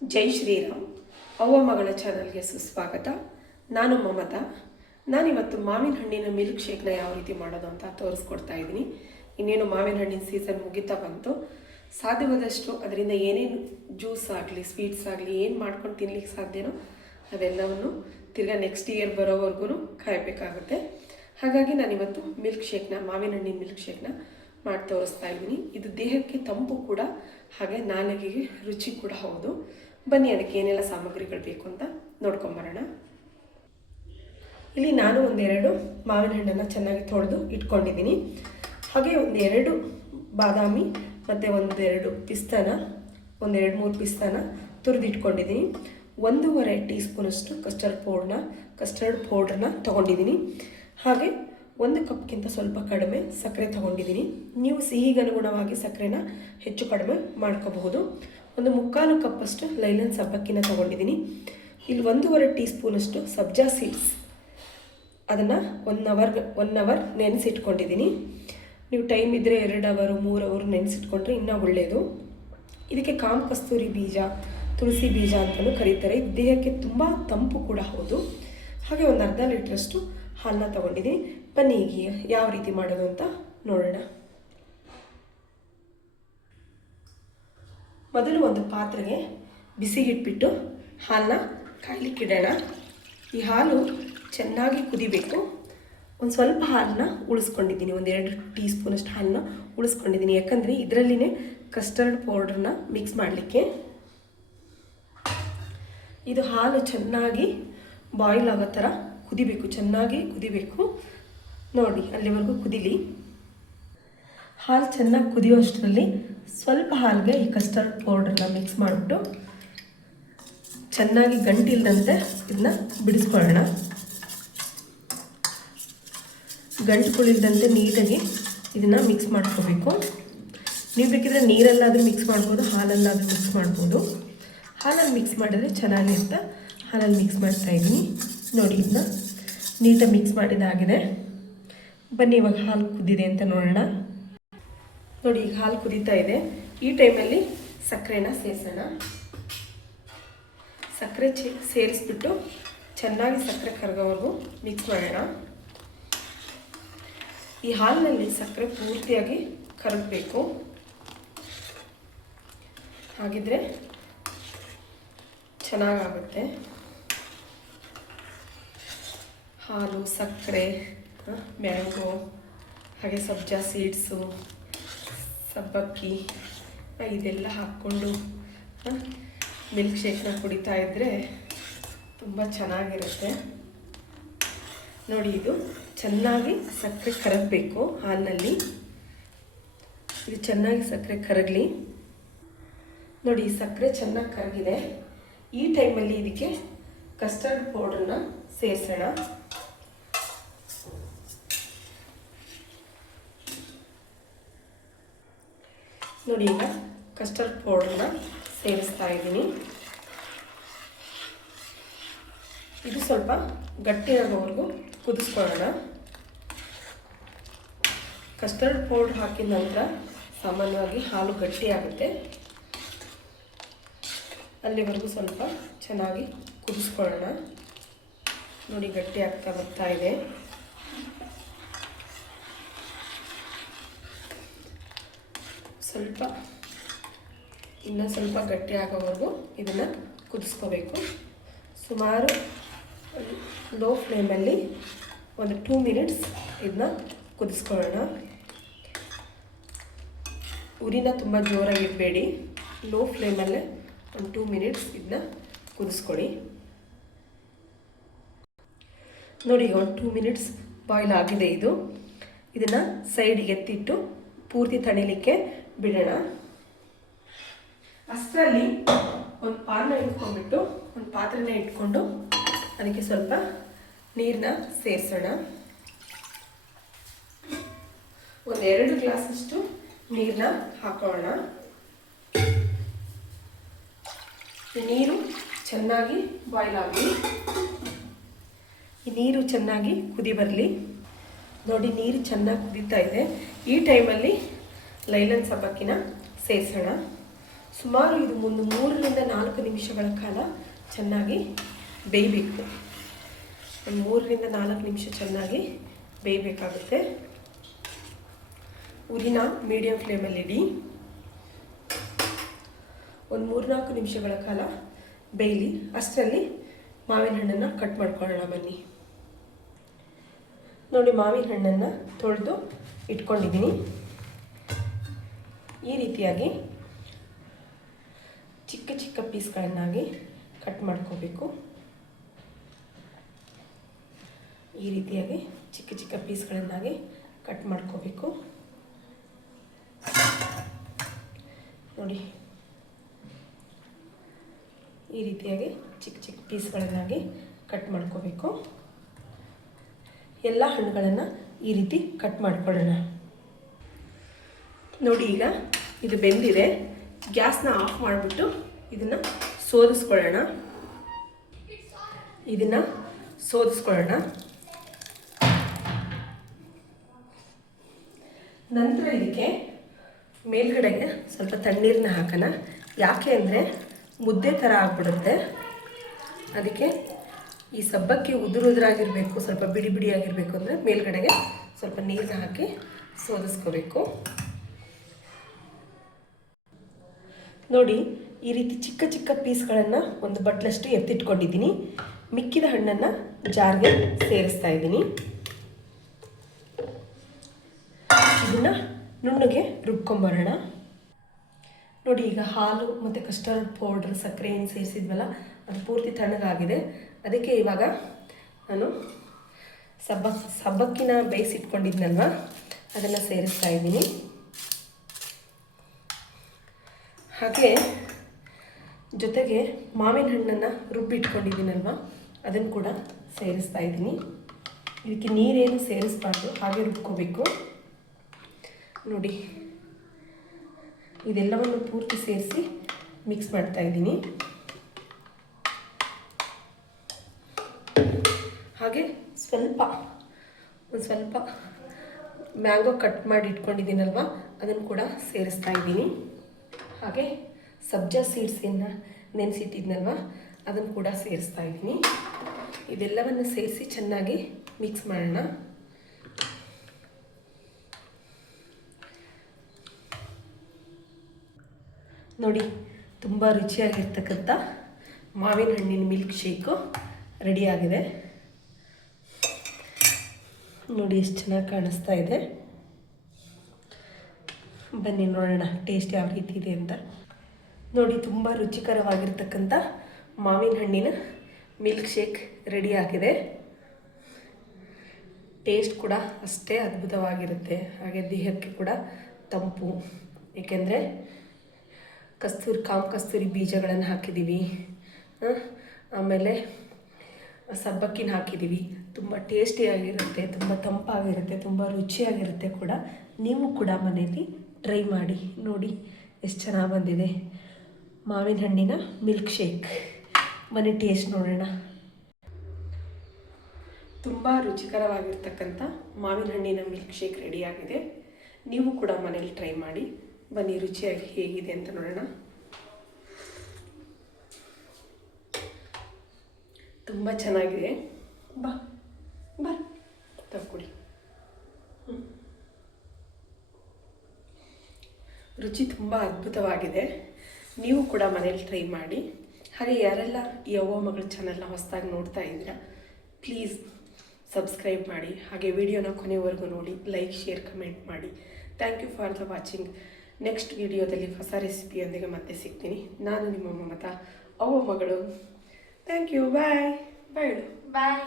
ಜೈ ಶ್ರೀರಾಮ್. ಅವ್ವ ಮಗಳ ಚಾನಲ್ಗೆ ಸುಸ್ವಾಗತ. ನಾನು ಮಮತಾ. ನಾನಿವತ್ತು ಮಾವಿನ ಹಣ್ಣಿನ ಮಿಲ್ಕ್ ಶೇಕ್ನ ಯಾವ ರೀತಿ ಮಾಡೋದು ಅಂತ ತೋರಿಸ್ಕೊಡ್ತಾ ಇದ್ದೀನಿ. ಇನ್ನೇನು ಮಾವಿನ ಹಣ್ಣಿನ ಸೀಸನ್ ಮುಗಿತಾ ಬಂತು. ಸಾಧ್ಯವಾದಷ್ಟು ಅದರಿಂದ ಏನೇನು ಜ್ಯೂಸ್ ಆಗಲಿ, ಸ್ವೀಟ್ಸ್ ಆಗಲಿ, ಏನು ಮಾಡ್ಕೊಂಡು ತಿನ್ಲಿಕ್ಕೆ ಸಾಧ್ಯನೋ ಅದೆಲ್ಲವನ್ನು ತಿರ್ಗಾ ನೆಕ್ಸ್ಟ್ ಇಯರ್ ಬರೋವರೆಗೂ ಕಾಯಬೇಕಾಗುತ್ತೆ. ಹಾಗಾಗಿ ನಾನಿವತ್ತು ಮಿಲ್ಕ್ ಶೇಕ್ನ, ಮಾವಿನ ಹಣ್ಣಿನ ಮಿಲ್ಕ್ ಶೇಕ್ನ ಮಾಡಿ ತೋರಿಸ್ತಾ ಇದ್ದೀನಿ. ಇದು ದೇಹಕ್ಕೆ ತಂಪು ಕೂಡ, ಹಾಗೆ ನಾಲಿಗೆಗೆ ರುಚಿ ಕೂಡ ಹೌದು. ಬನ್ನಿ ಅದಕ್ಕೆ ಏನೆಲ್ಲ ಸಾಮಗ್ರಿಗಳು ಬೇಕು ಅಂತ ನೋಡ್ಕೊಂಬರೋಣ. ಇಲ್ಲಿ ನಾನು ಒಂದೆರಡು ಮಾವಿನ ಹಣ್ಣನ್ನು ಚೆನ್ನಾಗಿ ತೊಳೆದು ಇಟ್ಕೊಂಡಿದ್ದೀನಿ. ಹಾಗೆ ಒಂದೆರಡು ಬಾದಾಮಿ ಮತ್ತು ಒಂದೆರಡು ಪಿಸ್ತಾನ, ಒಂದೆರಡು ಮೂರು ಪಿಸ್ತಾನ ತುರಿದಿಟ್ಕೊಂಡಿದ್ದೀನಿ. 1.5 ಟೀ ಸ್ಪೂನಷ್ಟು ಕಸ್ಟರ್ಡ್ ಪೌಡ್ರನ್ನ ತೊಗೊಂಡಿದ್ದೀನಿ. ಹಾಗೆ 1 ಕಪ್ಗಿಂತ ಸ್ವಲ್ಪ ಕಡಿಮೆ ಸಕ್ಕರೆ ತೊಗೊಂಡಿದ್ದೀನಿ. ನೀವು ಸಿಹಿಗೆ ಅನುಗುಣವಾಗಿ ಸಕ್ಕರೆನ ಹೆಚ್ಚು ಕಡಿಮೆ ಮಾಡ್ಕೋಬಹುದು. 1/4 ಕಪ್ಪಷ್ಟು ಲೈಲನ್ ಸಬ್ಬಕ್ಕಿನ ತೊಗೊಂಡಿದ್ದೀನಿ. ಇಲ್ಲಿ 1.5 ಟೀ ಸ್ಪೂನಷ್ಟು ಸಬ್ಜಾ ಸೀಡ್ಸ್, ಅದನ್ನು 1 ಅವರ್ ನೆನೆಸಿಟ್ಕೊಂಡಿದ್ದೀನಿ. ನೀವು ಟೈಮ್ ಇದ್ದರೆ 2 ಅವರ್ 3 ಅವರ್ ನೆನೆಸಿಟ್ಕೊಂಡ್ರೆ ಇನ್ನೂ ಒಳ್ಳೆಯದು. ಇದಕ್ಕೆ ಕಾಮ ಕಸ್ತೂರಿ ಬೀಜ, ತುಳಸಿ ಬೀಜ ಅಂತಲೂ ಕರೀತಾರೆ. ದೇಹಕ್ಕೆ ತುಂಬ ತಂಪು ಕೂಡ ಹೌದು. ಹಾಗೆ ಒಂದು ಅರ್ಧ ಲೀಟ್ರಷ್ಟು ಹಾಲನ್ನ ತೊಗೊಂಡಿದ್ದೀನಿ. ಬನ್ನಿ ಈಗ ಯಾವ ರೀತಿ ಮಾಡೋದು ಅಂತ ನೋಡೋಣ. ಮೊದಲು ಒಂದು ಪಾತ್ರೆಗೆ ಬಿಸಿಗಿಟ್ಬಿಟ್ಟು ಹಾಲನ್ನ ಕಾಯ್ಲಿಕ್ಕಿಡೋಣ. ಈ ಹಾಲು ಚೆನ್ನಾಗಿ ಕುದಿಬೇಕು. ಒಂದು ಸ್ವಲ್ಪ ಹಾಲನ್ನ ಉಳಿಸ್ಕೊಂಡಿದ್ದೀನಿ, 1-2 ಟೀ ಸ್ಪೂನಷ್ಟು ಹಾಲನ್ನ ಉಳಿಸ್ಕೊಂಡಿದ್ದೀನಿ. ಯಾಕಂದರೆ ಇದರಲ್ಲಿನೇ ಕಸ್ಟರ್ಡ್ ಪೌಡ್ರನ್ನ ಮಿಕ್ಸ್ ಮಾಡಲಿಕ್ಕೆ. ಇದು ಹಾಲು ಚೆನ್ನಾಗಿ ಬಾಯ್ಲ್ ಆಗೋ ಥರ ಕುದಿಬೇಕು, ಚೆನ್ನಾಗಿ ಕುದಿಬೇಕು. ನೋಡಿ, ಅಲ್ಲಿವರೆಗೂ ಕುದಿಲಿ. ಹಾಲು ಚೆನ್ನಾಗಿ ಕುದಿಯೋಷ್ಟರಲ್ಲಿ ಸ್ವಲ್ಪ ಹಾಲಿಗೆ ಈ ಕಸ್ಟರ್ಡ್ ಪೌಡ್ರನ್ನ ಮಿಕ್ಸ್ ಮಾಡಿಬಿಟ್ಟು ಚೆನ್ನಾಗಿ ಗಂಟಿಲ್ದಂತೆ ಇದನ್ನ ಬಿಡಿಸ್ಕೊಳ್ಳೋಣ. ಗಂಟುಗಳಿಲ್ದಂತೆ ನೀಟಾಗಿ ಇದನ್ನು ಮಿಕ್ಸ್ ಮಾಡ್ಕೋಬೇಕು. ನೀವು ಬೇಕಿದ್ರೆ ನೀರಲ್ಲಾದರೂ ಮಿಕ್ಸ್ ಮಾಡ್ಬೋದು, ಹಾಲಲ್ಲಾದರೂ ಮಿಕ್ಸ್ ಮಾಡ್ಬೋದು. ಹಾಲಲ್ಲಿ ಮಿಕ್ಸ್ ಮಾಡಿದ್ರೆ ಚೆನ್ನಾಗಿರುತ್ತೆ. ಹಾಲಲ್ಲಿ ಮಿಕ್ಸ್ ಮಾಡ್ತಾಯಿದ್ದೀನಿ. ನೋಡಿ, ಇದನ್ನ ನೀಟಾಗಿ ಮಿಕ್ಸ್ ಮಾಡಿದಾಗಿದೆ. ಬನ್ನಿ ಇವಾಗ ಹಾಲು ಕುದ್ದಿದೆ ಅಂತ ನೋಡೋಣ. ನೋಡಿ, ಈಗ ಹಾಲು ಕುದೀತಾ ಇದೆ. ಈ ಟೈಮಲ್ಲಿ ಸಕ್ಕರೆನ ಸೇರಿಸೋಣ. ಸಕ್ಕರೆ ಸೇರಿಸ್ಬಿಟ್ಟು ಚೆನ್ನಾಗಿ ಸಕ್ಕರೆ ಕರಗೋವರೆಗೂ ಮಿಕ್ಸ್ ಮಾಡೋಣ. ಈ ಹಾಲಿನಲ್ಲಿ ಸಕ್ಕರೆ ಪೂರ್ತಿಯಾಗಿ ಕರಗಬೇಕು. ಹಾಗಿದ್ರೆ ಚೆನ್ನಾಗಾಗುತ್ತೆ. ಹಾಲು, ಸಕ್ಕರೆ, ಮ್ಯಾಂಗೋ, ಹಾಗೆ ಸಬ್ಜಾ ಸೀಡ್ಸು, ಸಬ್ಬಕ್ಕಿ ಇದೆಲ್ಲ ಹಾಕ್ಕೊಂಡು ಮಿಲ್ಕ್ ಶೇಕ್ನ ಕುಡಿತಾ ಇದ್ದರೆ ತುಂಬ ಚೆನ್ನಾಗಿರುತ್ತೆ. ನೋಡಿ, ಇದು ಚೆನ್ನಾಗಿ ಸಕ್ಕರೆ ಕರಗಬೇಕು ಹಾಲಿನಲ್ಲಿ. ಇದು ಚೆನ್ನಾಗಿ ಸಕ್ಕರೆ ಕರಗಲಿ. ನೋಡಿ, ಸಕ್ಕರೆ ಚೆನ್ನಾಗಿ ಕರಗಿದೆ. ಈ ಟೈಮಲ್ಲಿ ಇದಕ್ಕೆ ಕಸ್ಟರ್ಡ್ ಪೌಡ್ರನ್ನ ಸೇರಿಸೋಣ. ನೋಡಿ, ಈಗ ಕಸ್ಟರ್ಡ್ ಪೌಡ್ರನ್ನ ಸೇರಿಸ್ತಾ ಇದ್ದೀನಿ. ಇದು ಸ್ವಲ್ಪ ಗಟ್ಟಿಯಾಗೋವರೆಗೂ ಕುದಿಸ್ಕೊಳ್ಳೋಣ. ಕಸ್ಟರ್ಡ್ ಪೌಡ್ರ್ ಹಾಕಿದ ನಂತರ ಸಾಮಾನ್ಯವಾಗಿ ಹಾಲು ಗಟ್ಟಿಯಾಗುತ್ತೆ. ಅಲ್ಲಿವರೆಗೂ ಸ್ವಲ್ಪ ಚೆನ್ನಾಗಿ ಕುದಿಸ್ಕೊಳ್ಳೋಣ. ನೋಡಿ, ಗಟ್ಟಿ ಆಗ್ತಾ ಬರ್ತಾ ಇದೆ. ಇನ್ನೂ ಸ್ವಲ್ಪ ಗಟ್ಟಿ ಆಗೋವರೆಗೂ ಇದನ್ನು ಕುದಿಸ್ಕೋಬೇಕು. ಸುಮಾರು ಲೋ ಫ್ಲೇಮಲ್ಲಿ ಒಂದು 2 ಮಿನಿಟ್ಸ್ ಇದನ್ನ ಕುದಿಸ್ಕೊಳ್ಳೋಣ. ಉರಿನ ತುಂಬ ಜೋರಾಗಿ ಇಡಬೇಡಿ, ಲೋ ಫ್ಲೇಮಲ್ಲೇ ಒಂದು 2 ಮಿನಿಟ್ಸ್ ಇದನ್ನ ಕುದಿಸ್ಕೊಳ್ಳಿ. ನೋಡಿ, ಈಗ ಒಂದು 2 ಮಿನಿಟ್ಸ್ ಬಾಯ್ಲ್ ಆಗಿದೆ. ಇದನ್ನು ಸೈಡಿಗೆ ಎತ್ತಿಟ್ಟು ಪೂರ್ತಿ ತಣಿಲಿಕ್ಕೆ ಬಿಡೋಣ. ಅಷ್ಟರಲ್ಲಿ ಒಂದು ಪಾತ್ರೆನ ಇಟ್ಕೊಂಡು ಅದಕ್ಕೆ ಸ್ವಲ್ಪ ನೀರನ್ನ ಸೇರಿಸೋಣ. 1-2 ಗ್ಲಾಸಷ್ಟು ನೀರನ್ನ ಹಾಕೋಣ. ನೀರು ಚೆನ್ನಾಗಿ ಬಾಯ್ಲ್ ಆಗಲಿ. ಈ ನೀರು ಚೆನ್ನಾಗಿ ಕುದಿ ಬರಲಿ. ನೋಡಿ, ನೀರು ಚೆನ್ನಾಗಿ ಕುದೀತಾ ಇದೆ. ಈ ಟೈಮಲ್ಲಿ ಲೈಲನ್ ಸಬ್ಬಕ್ಕಿನ ಸೇರಿಸೋಣ. ಸುಮಾರು ಇದು 3ರಿಂದ 4 ನಿಮಿಷಗಳ ಕಾಲ ಚೆನ್ನಾಗಿ ಬೇಯಬೇಕು. ಒಂದು 3ರಿಂದ 4 ನಿಮಿಷ ಚೆನ್ನಾಗಿ ಬೇಯಬೇಕಾಗುತ್ತೆ. ಉರಿನ ಮೀಡಿಯಂ ಫ್ಲೇಮಲ್ಲಿಡಿ. ಒಂದು 3-4 ನಿಮಿಷಗಳ ಕಾಲ ಬೇಯಲಿ. ಅಷ್ಟರಲ್ಲಿ ಮಾವಿನ ಹಣ್ಣನ್ನು ಕಟ್ ಮಾಡ್ಕೊಳ್ಳೋಣ ಬನ್ನಿ. ನೋಡಿ, ಮಾವಿನ ಹಣ್ಣನ್ನು ತೊಳೆದು ಇಟ್ಕೊಂಡಿದ್ದೀನಿ. ಈ ರೀತಿಯಾಗಿ ಚಿಕ್ಕ ಚಿಕ್ಕ ಪೀಸ್ಗಳನ್ನಾಗಿ ಕಟ್ ಮಾಡ್ಕೋಬೇಕು. ಈ ರೀತಿಯಾಗಿ ಚಿಕ್ಕ ಚಿಕ್ಕ ಪೀಸ್ಗಳನ್ನಾಗಿ ಕಟ್ ಮಾಡ್ಕೋಬೇಕು. ನೋಡಿ, ಈ ರೀತಿಯಾಗಿ ಚಿಕ್ಕ ಚಿಕ್ಕ ಪೀಸ್ಗಳನ್ನಾಗಿ ಕಟ್ ಮಾಡ್ಕೋಬೇಕು. ಎಲ್ಲ ಹಣ್ಣುಗಳನ್ನು ಈ ರೀತಿ ಕಟ್ ಮಾಡ್ಕೊಳ್ಳೋಣ. ನೋಡಿ, ಈಗ ಇದು ಬೆಂದಿದೆ. ಗ್ಯಾಸ್ನ ಆಫ್ ಮಾಡಿಬಿಟ್ಟು ಇದನ್ನು ಸೋದಿಸ್ಕೊಳ್ಳೋಣ. ನಂತರ ಇದಕ್ಕೆ ಮೇಲ್ಗಡೆಗೆ ಸ್ವಲ್ಪ ತಣ್ಣೀರನ್ನ ಹಾಕೋಣ. ಯಾಕೆ ಅಂದರೆ ಮುದ್ದೆ ಥರ ಆಗಿಬಿಡುತ್ತೆ. ಅದಕ್ಕೆ ಈ ಸಬ್ಬಕ್ಕಿ ಉದುರಾಗಿರಬೇಕು, ಸ್ವಲ್ಪ ಬಿಡಿ ಬಿಡಿಯಾಗಿರಬೇಕು ಅಂದರೆ ಮೇಲ್ಗಡೆಗೆ ಸ್ವಲ್ಪ ನೀರನ್ನ ಹಾಕಿ ಸೋದಿಸ್ಕೋಬೇಕು. ನೋಡಿ, ಈ ರೀತಿ ಚಿಕ್ಕ ಚಿಕ್ಕ ಪೀಸ್ಗಳನ್ನು ಒಂದು ಬಟ್ಲಷ್ಟು ಎತ್ತಿಟ್ಕೊಂಡಿದ್ದೀನಿ. ಮಿಕ್ಕಿದ ಹಣ್ಣನ್ನು ಜಾರ್ಗೆ ಸೇರಿಸ್ತಾ ಇದ್ದೀನಿ. ಇದನ್ನು ನುಣ್ಣಗೆ ರುಬ್ಕೊಂಬರೋಣ. ನೋಡಿ, ಈಗ ಹಾಲು ಮತ್ತು ಕಸ್ಟರ್ಡ್ ಪೌಡ್ರ್, ಸಕ್ಕರೆ ಏನು ಸೇರಿಸಿದ್ವಲ್ಲ ಅದು ಪೂರ್ತಿ ತಣ್ಣಗಾಗಿದೆ. ಅದಕ್ಕೆ ಇವಾಗ ನಾನು ಸಬ್ಬಕ್ಕಿನ ಬೇಯಿಸಿಟ್ಕೊಂಡಿದ್ನಲ್ವ ಅದನ್ನು ಸೇರಿಸ್ತಾ ಇದ್ದೀನಿ. ಹಾಗೆ ಜೊತೆಗೆ ಮಾವಿನ ಹಣ್ಣನ್ನು ರುಬ್ಬಿಟ್ಕೊಂಡಿದ್ದೀನಲ್ವ ಅದನ್ನು ಕೂಡ ಸೇರಿಸ್ತಾ ಇದ್ದೀನಿ. ಇದಕ್ಕೆ ನೀರೇನು ಸೇರಿಸಬಾರ್ದು, ಹಾಗೆ ರುಬ್ಕೋಬೇಕು. ನೋಡಿ, ಇದೆಲ್ಲವನ್ನು ಪೂರ್ತಿ ಸೇರಿಸಿ ಮಿಕ್ಸ್ ಮಾಡ್ತಾ ಇದ್ದೀನಿ. ಹಾಗೆ ಒಂದು ಸ್ವಲ್ಪ ಮ್ಯಾಂಗೋ ಕಟ್ ಮಾಡಿ ಇಟ್ಕೊಂಡಿದ್ದೀನಲ್ವ ಅದನ್ನು ಕೂಡ ಸೇರಿಸ್ತಾ ಇದ್ದೀನಿ. ಹಾಗೆ ಸಬ್ಜಾ ಸೀಡ್ಸನ್ನು ನೆನೆಸಿಟ್ಟಿದ್ನಲ್ವ ಅದನ್ನು ಕೂಡ ಸೇರಿಸ್ತಾ ಇದ್ದೀನಿ. ಇದೆಲ್ಲವನ್ನು ಸೇರಿಸಿ ಚೆನ್ನಾಗಿ ಮಿಕ್ಸ್ ಮಾಡೋಣ. ನೋಡಿ, ತುಂಬ ರುಚಿಯಾಗಿರ್ತಕ್ಕಂಥ ಮಾವಿನ ಹಣ್ಣಿನ ಮಿಲ್ಕ್ ಶೇಕು ರೆಡಿಯಾಗಿದೆ. ನೋಡಿ, ಎಷ್ಟು ಚೆನ್ನಾಗಿ ಕಾಣಿಸ್ತಾ ಇದೆ. ಬನ್ನಿ ನೋಡೋಣ ಟೇಸ್ಟ್ ಯಾವ ರೀತಿ ಇದೆ ಅಂತ. ನೋಡಿ, ತುಂಬ ರುಚಿಕರವಾಗಿರ್ತಕ್ಕಂಥ ಮಾವಿನ ಹಣ್ಣಿನ ಮಿಲ್ಕ್ ಶೇಕ್ ರೆಡಿಯಾಗಿದೆ. ಟೇಸ್ಟ್ ಕೂಡ ಅಷ್ಟೇ ಅದ್ಭುತವಾಗಿರುತ್ತೆ. ಹಾಗೆ ದೇಹಕ್ಕೆ ಕೂಡ ತಂಪು. ಏಕೆಂದರೆ ಕಸ್ತೂರಿ ಬೀಜಗಳನ್ನು ಹಾಕಿದ್ದೀವಿ, ಆಮೇಲೆ ಸಬ್ಬಕ್ಕಿನ ಹಾಕಿದ್ದೀವಿ. ತುಂಬ ಟೇಸ್ಟಿಯಾಗಿರುತ್ತೆ, ತುಂಬ ತಂಪಾಗಿರುತ್ತೆ, ತುಂಬ ರುಚಿಯಾಗಿರುತ್ತೆ ಕೂಡ. ನೀವು ಕೂಡ ಮನೆಯಲ್ಲಿ ಟ್ರೈ ಮಾಡಿ ನೋಡಿ ಎಷ್ಟು ಚೆನ್ನಾಗಿ ಬಂದಿದೆ ಮಾವಿನ ಹಣ್ಣಿನ ಮಿಲ್ಕ್ ಶೇಕ್. ಬನ್ನಿ ಟೇಸ್ಟ್ ನೋಡೋಣ. ತುಂಬ ರುಚಿಕರವಾಗಿರ್ತಕ್ಕಂಥ ಮಾವಿನ ಹಣ್ಣಿನ ಮಿಲ್ಕ್ ಶೇಕ್ ರೆಡಿಯಾಗಿದೆ. ನೀವು ಕೂಡ ಮನೇಲಿ ಟ್ರೈ ಮಾಡಿ. ಬನ್ನಿ ರುಚಿಯಾಗಿ ಹೇಗಿದೆ ಅಂತ ನೋಡೋಣ. ತುಂಬ ಚೆನ್ನಾಗಿದೆ. ಬಾ ತಗೊಳ್ಳಿ. ರುಚಿ ತುಂಬ ಅದ್ಭುತವಾಗಿದೆ. ನೀವು ಕೂಡ ಮನೇಲಿ ಟ್ರೈ ಮಾಡಿ. ಹಾಗೆ ಯಾರೆಲ್ಲ ಈ ಅವ್ವ ಮಗಳ ಚಾನಲ್ನ ಹೊಸದಾಗಿ ನೋಡ್ತಾ ಇದ್ದೀರಾ, ಪ್ಲೀಸ್ ಸಬ್ಸ್ಕ್ರೈಬ್ ಮಾಡಿ. ಹಾಗೆ ವಿಡಿಯೋನ ಕೊನೆವರೆಗೂ ನೋಡಿ, ಲೈಕ್, ಶೇರ್, ಕಮೆಂಟ್ ಮಾಡಿ. Thank you for the watching. Next ವಿಡಿಯೋದಲ್ಲಿ ಹೊಸ ರೆಸಿಪಿಯೊಂದಿಗೆ ಮತ್ತೆ ಸಿಗ್ತೀನಿ. ನಾನು ನಿಮ್ಮ ಮಮತಾ, ಅವ್ವ ಮಗಳು. Thank you. ಬಾಯ್. ಬಾಯ್.